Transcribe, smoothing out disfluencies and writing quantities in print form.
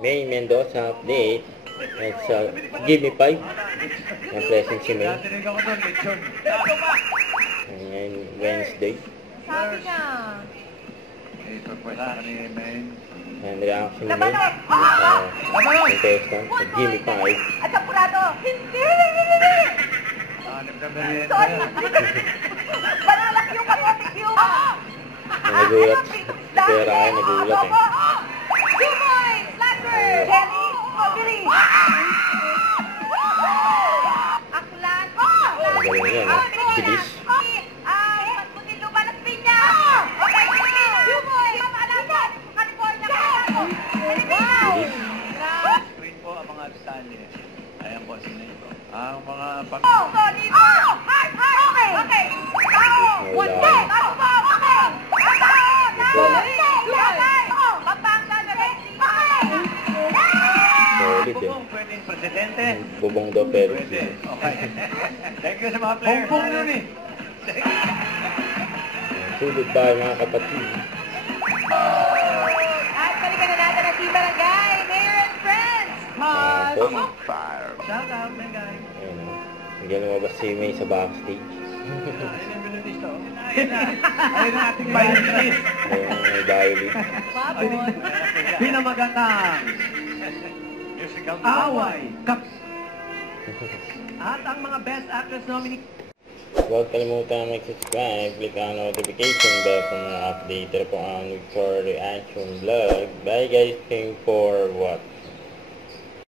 May Mendoza update. It's Give Me 5. Ang present si May. Ngayon, Wednesday. Sabi na. And reaction ni May sa contestant sa Give Me 5. At apurado. Hindi! Sorry. Malalaki yung kapotik yung. Nagulat. Pera ay nagulat eh. Jumoy! Slasher! Jenny! Billy! Aklan! Ang galing yan, ha? Bilis. Magputin lupa ng pinya! Okay, Jumoy! Alamat! California! Bilis. Screen po ang mga detalye. Ayan po, sino ito? Ang mga pag... Solid! Hard! Okay! Okay! Tao! One day! Tao po! Okay! Tao! Pampanga na rin! Solid Ito eh. po, pwedeng presidente. Bubong daw pero. Pwede. Okay. Thank you sa mga players. Hongkong nun eh. Sulit ba mga kapatid? At balikan na natin ang Team Barangay, Mayor and Friends! Fire. Shout out, my guy. Ayun o. Hanggang lumabas si May sa backstage. Ayun ang violinista, oh. Ayun ang ating violinist. Ayun may violin. Babon! Pinamagandang musical away, Caps. At ang mga Best Actress nominee. Huwag kalimutan mag-subscribe, click ang notification bell para update po ang Victor Reaction Vlog. Bye guys, thank you for what?